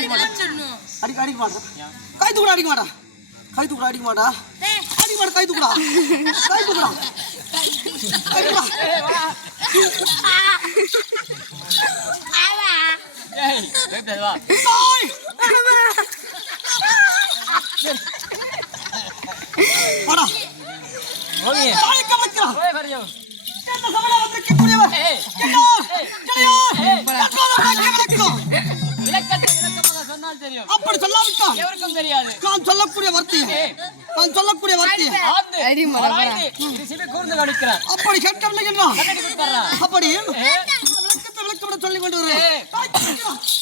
அடிக்க மாட்டா கை தூக்குடா அடிக்க மாட்டா கை தூக்குடா அடிக்க மாட்டா அடிக்க மாட்டா கை தூக்குடா கை தூக்குடா கை தூக்குடா ஏய் வெயிட் வா வாடா ஓகே காய் கமக்கா ஓய் வரியோ என்ன சமல வந்து குடியவா ஏய் விளக்கத்தை விளக்கமாக சொன்னால் தெரியும் அப்படி சொல்லாவிட்டா எவருக்கும் தெரியாது நான் சொல்லக்கூடிய வார்த்தை அடி மரமா இது சிவி கூர்ந்து கடிக்கிறான் அப்படி கேட்கவில்லை என்றால் கட்டி குடுறா அப்படி விளக்கத்தை விளக்கத்தை சொல்லி கொண்டு வரேன்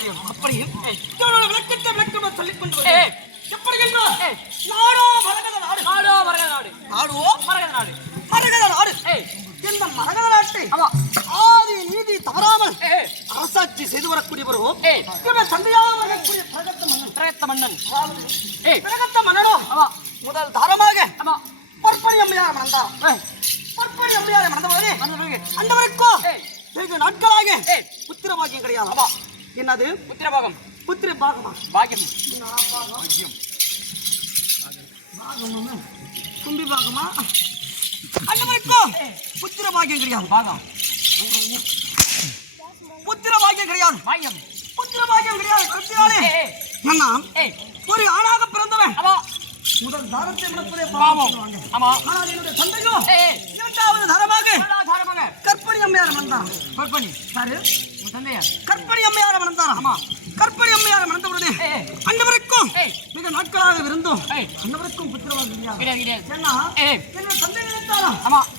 தெரியும். அப்படியும் இதோட விளக்கத்தை விளக்கம் சொல்லிக் கொண்டு வருகிறேன். எப்படி என்றால் நாடோ மரகத நாடு. நாடோ மரகத நாடு. நாடோ மரகத நாடு. மரகத நாடு. இந்த மரகத நாட்டை ஆதி நீதி தவறாமல் அரசாட்சி செய்து வரக்கூடியவரோ இவருடைய தந்தையாக வரக்கூடிய பிரகத்த மன்னன். பிரகத்த மன்னனோ முதல் தாரமாக பற்பணி அம்மையார் மணந்தார். பற்பணி அம்மையாரை மணந்தவரே அந்தவருக்கோ வெகு நாட்களாக புத்திர பாக்கியம் கிடையாது. என்னது புத்திரபாகம்? புத்திர பாகமா? பாக்கியம். கும்பி பாகமா? அந்தவருக்கோ புத்திர பாக்கியம் கிடையாது. பாகம். புத்திர பாக்கியம் கிடையாது. பாக்கியம். புத்திர பாக்கியம் கிடையாது. கருத்தினாலே என்ன ஒரு ஆணாக பிறந்தவன் முதல் தாரத்தை மணப்பதே பாவம். ஆனால் என்னுடைய தந்தையோ இரண்டாவது தாரமாக கற்பணி அம்மையார் மணந்தான். கற்பணி யாரு? தந்தையார். கற்பணி அம்மையார் மணந்தான். கற்பணி அம்மையார் மணந்தவுடனே அந்தவருக்கும் மிக நாட்களாக இருந்தோம். அந்தவருக்கும் புத்திரவாக கிடையாது. ஏன்னா என்னோட தந்தை நினைத்தாரா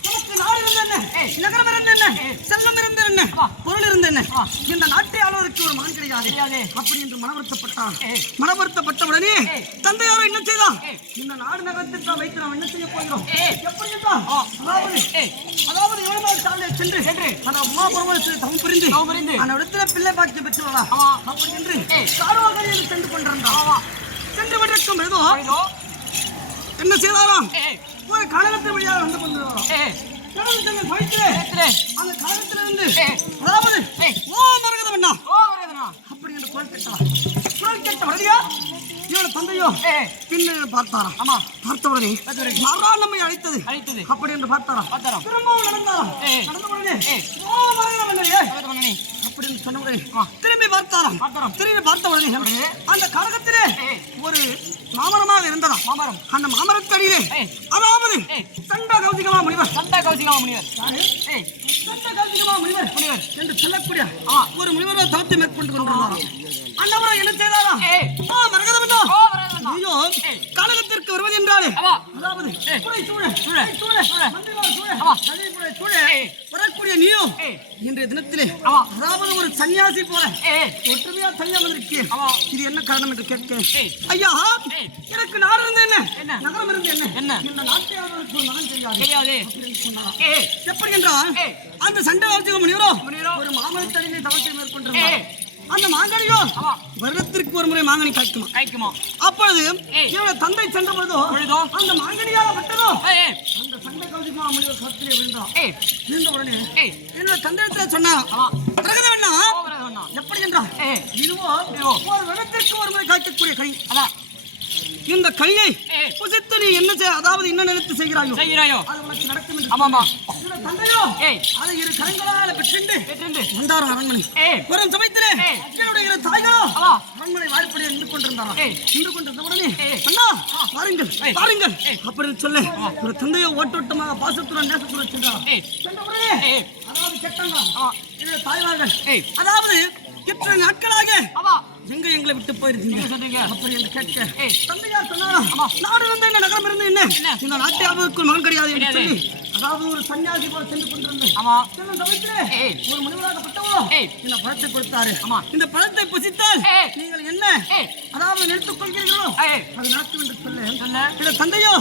எனக்கு நாடு இருந்த என்ன, நகரம் இருந்த என்ன, செல்லம் இருந்த என்ன, பொருள் இருந்த என்ன, இந்த நாட்டை ஆளுவதற்கு ஒரு மகன் கிடையாது அப்படி என்று மனவருத்தப்பட்டார். மனவருத்தப்பட்டவுடனே தந்தையாரோ என்ன செய்தான்? இந்த நாடு நகரத்திற்கு வைத்து நாம் என்ன செய்ய போகிறோம்? எப்படி என்றால் அதாவது ஏழாவது சாலையை சென்று அந்த உமாபுரத்தில் தவம் புரிந்து அந்த இடத்துல பிள்ளை பாக்கி பெற்றுள்ளா அப்படி என்று காடுவார்கள் சென்று கொண்டிருந்தான். சென்று கொண்டிருக்கும் ஏதோ என்ன செய்தாராம்? ஒரு கழகத்தின் வழியாக வந்து கொண்டிருந்தாராம். அந்த கழகத்திலிருந்து அதாவது ஓ மரகத மன்னா அப்படி என்று குரல் கேட்டார். குரல் கேட்ட வழியா இவனோட தந்தையோ பின்ன பார்த்தாராம். பார்த்தவுடனே நம்மை அழைத்தது அப்படி என்று பார்த்தாராம். திரும்பவும் நடந்தாராம். நடந்தவுடனே ஓ மரகத மன்னனே அப்படி என்று சொன்னவுடனே திரும்பி பார்த்தாராம். திரும்பி பார்த்தவுடனே அந்த கழகத்திலே ஒரு மாமரமாக இருந்ததாம். அந்த மாமரத்தடியிலே அதாவது சண்ட கௌசிகமா முனிவர் என்று சொல்லக்கூடிய ஒரு முனிவரை தவத்தை மேற்கொண்டு கொண்டிருந்தாராம். அண்ணவரை என்ன செய்தாராம்? மரகதமன்னோ ஐயோ கழகத்திற்கு வருவது என்றாலே அதாவது வரக்கூடிய நீயோ இன்றைய தினத்திலே அதாவது ஒரு சன்னியாசி போல ஒற்றுமையா தனியா வந்திருக்கு. இது என்ன காரணம் என்று கேட்க ஐயா எனக்கு நாடு இருந்து என்ன, நகரம் இருந்து என்ன, இந்த நாட்டை ஆளுவதற்கு ஒரு மகன் தெரியாது. எப்படி என்றால் அந்த சண்டை முனிவரோ ஒரு மாமரத்தடியிலே தவத்தை மேற்கொண்டிருந்தார். அந்த மாங்கனியோ வருடத்திற்கு ஒரு முறை மாங்கனி காய்க்குமா. அப்பொழுது இவருடைய தந்தை சென்ற பொழுதோ அந்த மாங்கனியாக பட்டதோ அந்த சண்டை கௌசிகமா முனிவர் கத்திலே விழுந்த உடனே என்னோட தந்தை சொன்னாராம் எப்படி என்றால் இதுவோ ஒரு வருடத்திற்கு ஒரு முறை காய்க்கக்கூடிய கனி. இந்த கனியை புசித்து நீ என்ன அதாவது என்ன நினைத்து செய்கிறாயோ அது உனக்கு நடக்கும் என்று தந்தையோ அதை இரு கரங்களால் பெற்று வந்தாரோ அரண்மனை. ஒரு சமயத்திலே என்னுடைய இரு தாய்களோ அரண்மனை வாய்ப்படியை நின்று கொண்டிருந்தாரோ. நின்று கொண்டிருந்த உடனே அண்ணா பாருங்கள் அப்படி சொல்ல ஒரு தந்தையோ ஓட்டோட்டமாக பாசத்துடன் நேசத்துடன் சென்ற உடனே அதாவது கேட்டாங்க என்னுடைய தாய்மார்கள் அதாவது இத்தனை நாட்களாக எங்க எங்களை விட்டு போயிருக்கீங்க அப்படி என்று கேட்க தந்தையார் சொன்னாராம் நாடு இருந்து என்ன, நகரம் இருந்து என்ன, இந்த நாட்டை ஆளுவதற்கு மகன் கிடையாது என்று சொல்லி அதாவது ஒரு சன்னியாசி போல சென்று கொண்டிருந்தேன். ஒரு முனிவராகப்பட்டவோ இந்த பழத்தை கொடுத்தாரு. இந்த பழத்தை புசித்தால் நீங்கள் என்ன அதாவது நிறுத்திக் கொள்கிறீர்களோ அது நடக்கும் என்று சொல்ல தந்தையோ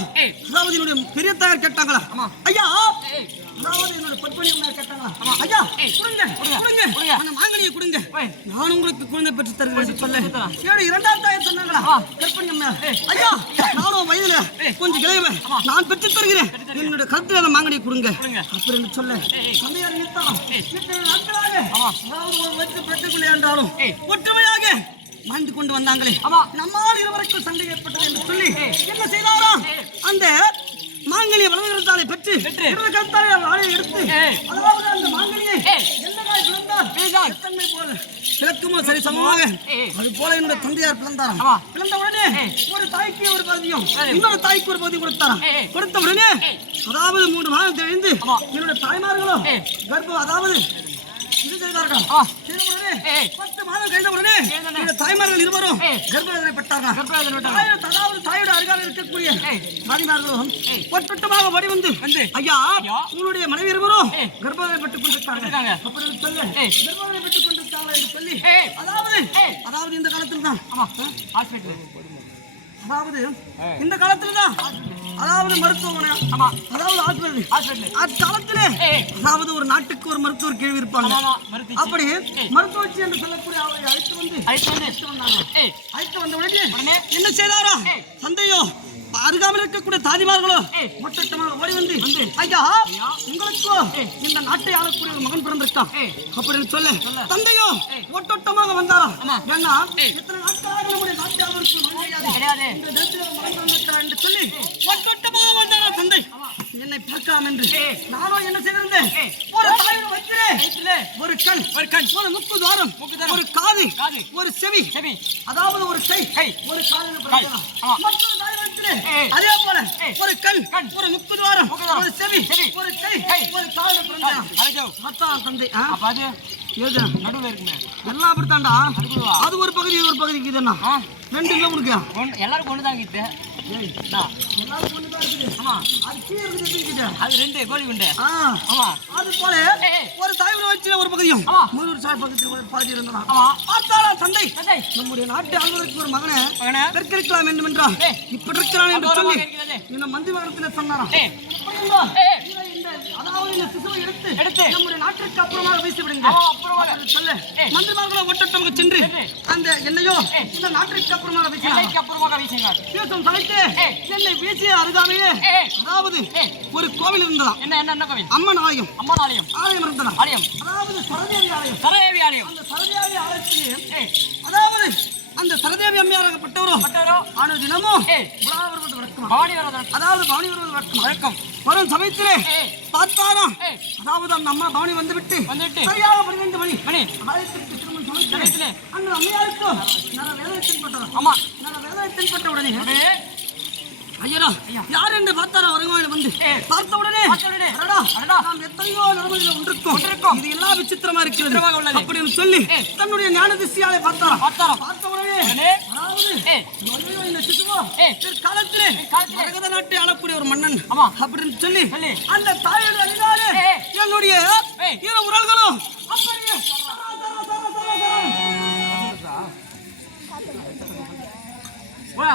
அதாவது என்னுடைய பெரிய தாயார் கேட்டாங்களா ஐயா அதாவது என்னோட பற்பணி கேட்டாங்களா ஐயா கொடுங்க அந்த மாங்கனியை கொடுங்க நான் உங்களுக்கு குழந்தை பெற்று தருகிறேன் சொல்ல என்னோட இரண்டாவது தாயார் சொன்னாங்களா கற்பணி அம்மா ஐயா நானும் வயதுல கொஞ்சம் கிளைவேன் நான் பெற்று தருகிறேன் என்னோட கருத்துல அந்த மாங்கனியை கொடுங்க அப்படி என்று சொல்ல தந்தையார் நிறுத்தலாம் நாட்களாக அதாவது ஒரு வயசு பிரச்சனை என்றாலும் ஒற்றுமையாக வாழ்ந்து கொண்டு வந்தாங்களே நம்மால் இருவருக்கும் சண்டை ஏற்பட்டது என்று சொல்லி என்ன செய்தாரா அந்த மாங்கனியை வளர்ந்தாலே பெற்று கருத்தாலே எடுத்து அதாவது அந்த மாங்கனியை எந்தகாய் பிளந்தால் தன்மை போல கிழக்குமோ சரி சமமாக அது போல என்னோட தந்தையார் பிளந்தாராம். பிளந்த உடனே ஒரு தாய்க்கு ஒரு பகுதியும் இன்னொரு தாய்க்கு ஒரு பகுதி கொடுத்தாராம். கொடுத்த உடனே அதாவது 3 மாதம் தெளிந்து என்னோட தாய்மார்களும் கர்ப்பம் அதாவது இது செய்தார்கள். 10 மாதம் கழிந்த உடனே தாய்மார்கள் இருவரும் கர்ப்பவேதனை பட்டாங்க. கர்ப்பவேதனை பட்டாங்க. அதாவது தாயோட அருகாமல் இருக்கக்கூடிய தாதிமார்களும் ஒட்டொட்டமாக ஓடி வந்து ஐயா உங்களுடைய மனைவி இருவரும் கர்ப்பவேதனை பட்டுக் கொண்டிருக்காங்க. அப்படி சொல்ல கர்ப்பவேதனை பட்டுக் கொண்டிருக்காங்க என்று சொல்லி அதாவது இந்த காலத்தில் தான் அதாவது இந்த காலத்துல தான் அதாவது மருத்துவமனை அதாவது ஹாஸ்பிட்டல் அக்காலத்திலே அதாவது ஒரு நாட்டுக்கு ஒரு மருத்துவர் கேள்வி இருப்பாங்க. அப்படி மருத்துவச்சி என்று சொல்லக்கூடிய அவரை அழைத்து வந்த உடனே என்ன செய்தாரா தந்தையோ அருகாமல் இருக்கக்கூடிய தாதிமார்களோ மொட்டமாக ஓடி வந்து ஐயா உங்களுக்கு இந்த நாட்டை ஆளக்கூடிய ஒரு மகன் பிறந்திருக்கான் அப்படின்னு சொல்ல தந்தையோ ஒட்டொட்டமாக வந்தாரா வேணா இத்தனை நாட்களாக நம்முடைய நாட்டை ஆளுக்கு என்று சொல்லி ஒட்டொட்டமாக வந்தாரா தந்தை என்னை பார்க்கலாம் என்று நானும் என்ன செய்திருந்தேன் ஒரு தாயோட வயிற்றிலே ஒரு கண் ஒரு முக்கு துவாரம் ஒரு காது ஒரு செவி அதாவது ஒரு கை ஒரு காது மற்றொரு தாய் வயிற்றிலே அதே போல ஒரு கண் ஒரு முக்கு துவாரம் ஒரு செவி ஒரு கை ஒரு காது பிறந்தான் மொத்தம் தந்தை நடுவில் இருக்குமே எல்லாம் அப்படித்தாண்டா அது ஒரு பகுதி இது ஒரு பகுதி இதுன்னா ரெண்டு இல்லை உனக்கு எல்லாரும் ஒன்று தாங்க எல்லாரும் ஒன்று தான் இருக்குது ஆமா அது கீழே இருக்குது அது ரெண்டு கோழி உண்டு ஆமா அது போல ஒரு தாய்மொழி வச்சு ஒரு பகுதியும் மூணு சாய் பகுதியில் ஒரு பாதி இருந்தா பார்த்தாரா தந்தை நம்முடைய நாட்டு ஆளுநருக்கு ஒரு மகனை பெருக்கலாம் வேண்டும் என்றால் இப்படி இருக்கிறான் என்று சொல்லி இந்த மந்திரி மகனத்தில் சொன்னாராம். அதாவது இந்த சிசுவை எடுத்து நம்முடைய நாட்டிற்கு அப்புறமாக வீசி விடுங்க சொல்ல மந்திரிமார்களை ஒட்டட்டமாக சென்று அந்த என்னையோ இந்த நாட்டிற்கு அப்புறமாக வீசினார். வீசும் தலைத்து என்னை வீசிய அருகாமையே அதாவது ஒரு கோவில் இருந்ததாம். என்ன கோவில்? அம்மன் ஆலயம் ஆலயம் இருந்ததா அதாவது சரதேவி ஆலயம் அந்த சரதேவி ஆலயத்திலே அதாவது அந்த சரதேவி அம்மையாராகப்பட்டவரோ ஆன தினமும் அதாவது பவனி வருவது வழக்கம் வரும் சமயத்திலே பார்த்தாராம் அதாவது அந்த அம்மா பவனி வந்துவிட்டு சரியாக 12 மணி ஆலயத்திற்கு திருமணம் சமயத்திலே அந்த அம்மையாருக்கு நான் வேலை தென்பட்ட உடனே ஐயரா யார் என்று பார்த்தாரா வருவாயில் வந்து பார்த்த உடனே நாம் எத்தனையோ நலமையில ஒன்றிருக்கோம் இது எல்லாம் விசித்திரமா இருக்கிறது அப்படின்னு சொல்லி தன்னுடைய ஞான திசையாலே பார்த்தாரா பார்த்த உடனே இந்த சிசுவோ காலத்திலே மரகத நாட்டை ஆளக்கூடிய ஒரு மன்னன் அப்படின்னு சொல்லி அந்த தாயோட அணினாலே என்னுடைய இரு உரல்களும் அப்படியே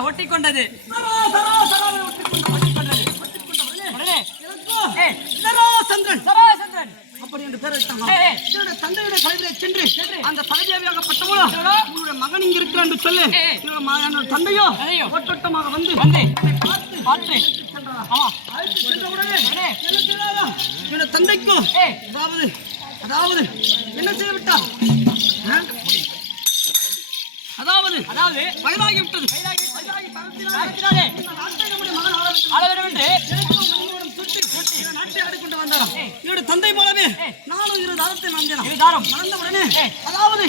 ஒட்டி கொண்டது அப்படி என்று பேர் வைத்தாங்க. தந்தையுடைய கலைவிலே சென்று அந்த சரதேவியாகப்பட்டவளோ உங்களுடைய மகன் இங்க இருக்கிறான் என்று சொல்லி என்னோட தந்தையோ ஒட்டொட்டமாக வந்து பார்த்து சென்ற உடனே என்னோட தந்தைக்கோ அதாவது என்ன செய்து விட்டார் அதாவது வயதாகி விட்டது தந்தை போலவே நானும் இரு தாரத்தை மறந்த உடனே அதாவது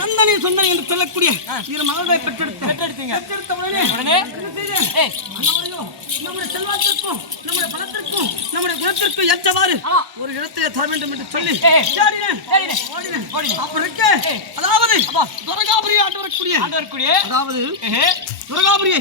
நந்தனி சொந்தனி என்று சொல்லக்கூடிய இரு மகளை பெற்றெடுத்த உடனே நம்முடைய செல்வாத்திற்கும் நம்முடைய பணத்திற்கும் நம்முடைய குணத்திற்கும் ஏற்றவாறு ஒரு இடத்தை தர வேண்டும் என்று சொல்லி அதாவது துரகாபுரியை ஆண்டு வரக்கூடிய அதாவது துரகாபுரியை